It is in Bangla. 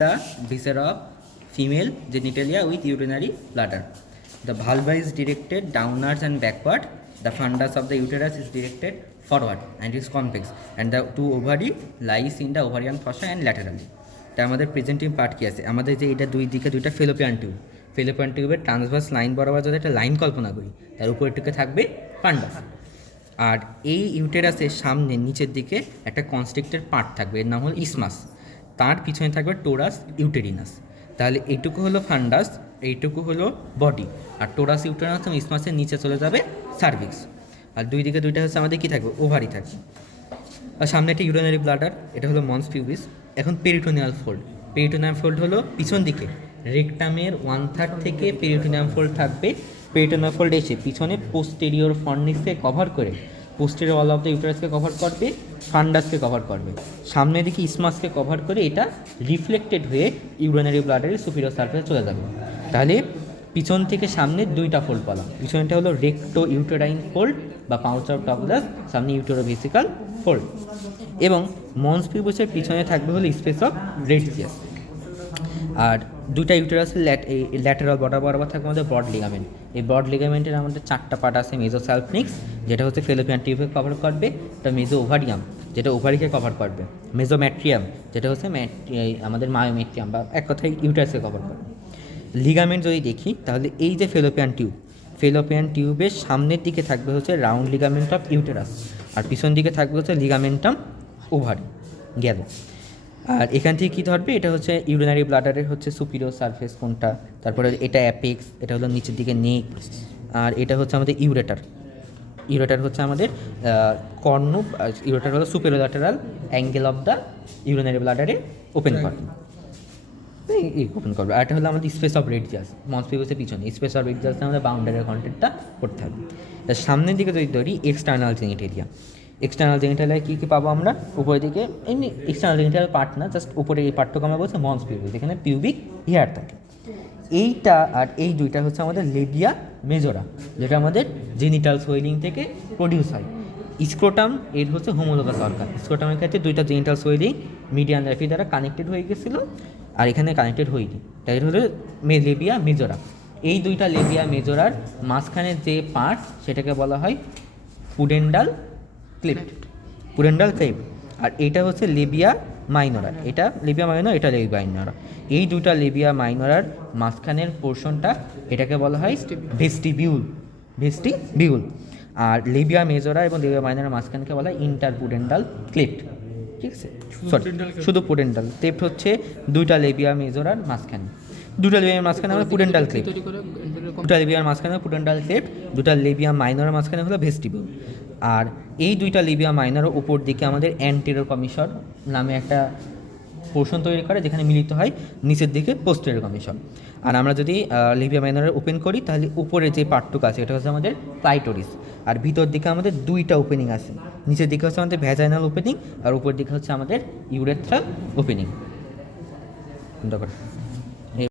the viscera of female genitalia with urinary bladder. The vulva is directed downwards and backward. The fundus of the uterus is directed forward and is convex, and the two ovary lies in the ovarian fossa and laterally. তা আমাদের প্রেজেন্টিং পার্ট কি আছে, আমাদের যে এটা দুই দিকে দুইটা ফেলোপিয়ান টিউবের ট্রান্সভার্স লাইন বরাবর যদি একটা লাইন কল্পনা করি, তার উপরের দিকে থাকবে ফান্ডাস। আর এই ইউটেরাসের সামনে নিচের দিকে একটা কনস্ট্রিক্টেড পার্ট থাকবে, এর নাম হলো ইসমাস। তার পিছনে থাকবে টোরাস ইউটেরিনাস। তাহলে এইটুকু হলো ফান্ডাস, এইটুকু হলো বডি, আর টোরাস ইউটেরিনাস এবং ইসমাসের নিচে চলে যাবে সার্ভিক্স। আর দুই দিকে দুইটা হচ্ছে আমাদের কী থাকবে, ওভারি থাকবে। আর সামনে একটা ইউরিনারি ব্লাডার, এটা হলো মন্স পিউবিস। এখন পেরিটোনিয়াল ফোল্ড হলো পিছন দিকে, রেকটামের 1/3 থেকে পেরিটোনিয়াম ফোল্ড থাকবে। পেরিটোনিয়াল ফোল্ড এসে পিছনে পোস্টেরিয়র ফর্নিক্সকে কভার করে পোস্টেরিয়র অল অফ দ্য ইউটেরাসকে কভার করবে, ফান্ডাসকে কভার করবে, সামনের দিকে ইসমাসকে কভার করে এটা রিফ্লেক্টেড হয়ে ইউরিনারি ব্লাডারের সুপিরিয়র সারফেসে চলে যাবে। তাহলে পিছন থেকে সামনে দুইটা ফোল্ড পালাম। পিছনটা হলো রেক্টো ইউটেরাইন ফোল্ড বা পাউচ অফ ডগলাস, সামনে ইউটেরোভেসিকাল ফোল্ড। এবং মন্স পিউবিসের পিছনে থাকবে হলো স্পেস অফ রেডিয়াস। আর দুইটা ইউটেরাসের ল্যাটেরাল বরাবর থাকবে আমাদের ব্রড লিগামেন্ট। এই ব্রড লিগামেন্টের আমাদের 4টা পার্ট আছে। মেজোসালফনিক্স, যেটা হচ্ছে ফেলোপিয়ান টিউবকে কভার করবে, একটা মেজো ওভারিয়াম, যেটা ওভারিকে কভার করবে, মেজোম্যাট্রিয়াম, যেটা হচ্ছে আমাদের মায়োমেট্রিয়াম বা এক কথায় ইউটেরাসকে কভার করবে। লিগামেন্ট যদি দেখি, তাহলে এই যে ফেলোপিয়ান টিউবের সামনের দিকে থাকবে হচ্ছে রাউন্ড লিগামেন্ট অফ ইউটেরাস, আর পিছন দিকে থাকবে হচ্ছে লিগামেন্টাম ওভারি গেল। আর এখান থেকে কী ধরবে, এটা হচ্ছে ইউরিনারি ব্লাডারের হচ্ছে সুপিরিয়র সারফেস কোনটা, তারপরে এটা অ্যাপেক্স, এটা হলো নিচের দিকে নেক, আর এটা হচ্ছে আমাদের ইউরেটার হচ্ছে আমাদের কর্ণ। ইউরেটার হলো superior lateral angle of the urinary ব্লাডারে ওপেন করবে। আর এটা হলো আমাদের স্পেস অফ রেডিয়াস, মন্স পিউবিসের পিছনে স্পেস অফ রেডিয়াসে আমাদের বাউন্ডারির কন্টেন্টটা করতে হবে। তার সামনের দিকে যদি ধরি এক্সটার্নাল জেনিটালিয়া কী কী পাবো আমরা, উপরের দিকে এমনি এক্সটার্নাল জেনিটালিয়াল পার্ট না, জাস্ট উপরে এই পার্টটাকে আমরা বলছি মন্স পিউবিস, এখানে পিউবিক হেয়ার থাকে। এইটা আর এই দুইটা হচ্ছে আমাদের লেবিয়া মেজোরা, যেটা আমাদের জেনিটাল সোয়েলিং থেকে প্রডিউস হয়। স্ক্রোটাম এর হচ্ছে হোমোলোগাস অর্গান। স্ক্রোটামের ক্ষেত্রে দুইটা জেনিটাল সোয়েলিং মিডিয়ান র্যাফি দ্বারা কানেক্টেড হয়ে গেছিলো, আর এখানে কানেক্টেড হয়নি, তাই হলো লেবিয়া মেজোরা। এই দুইটা লেবিয়া মেজোরার মাঝখানের যে পার্ট, সেটাকে বলা হয় পুডেন্ডাল ক্লিপ্ট। আর এটা হচ্ছে লেবিয়া মাইনরা, এটা লেবিয়া মাইনরা। এই দুইটা লেবিয়া মাইনরার মাঝখানের পোর্শনটা, এটাকে বলা হয় ভেস্টিবিউল। আর লেবিয়া মেজোরা এবং লেবিয়া মাইনরের মাঝখানকে বলা হয় ইন্টারপুডেন্টাল ক্লিপ্ট। ঠিক আছে, শুধু পুডেন্টাল ক্লিপ্ট হচ্ছে দুইটা লেবিয়া মেজোরার মাঝখানে। দুটা লেবিয়ার মাঝখানে হলো পুডেন্টাল ক্লিপ্ট, দুটা লেবিয়ার মাঝখানে পুডেন্টাল ক্লিপ্ট, দুটা লেবিয়া মাইনরের মাঝখানে হলো ভেস্টিবিউল। আর এই দুইটা লেবিয়া মাইনরের উপর দিকে আমাদের অ্যান্টেরিয়র কমিশন নামে একটা পোর্শন তৈরি করে, যেখানে মিলিত হয় নিচের দিকে পোস্টেরিয়র কমিশন। আর আমরা যদি লেবিয়া মাইনরের ওপেন করি, তাহলে উপরে যে পার্টটুকু আছে এটা হচ্ছে আমাদের ক্লাইটোরিস, আর ভিতর দিকে আমাদের দুইটা ওপেনিং আছে। নিচের দিকে হচ্ছে আমাদের ভ্যাজাইনাল ওপেনিং, আর উপর দিকে হচ্ছে আমাদের ইউরেথ্রাল ওপেনিং।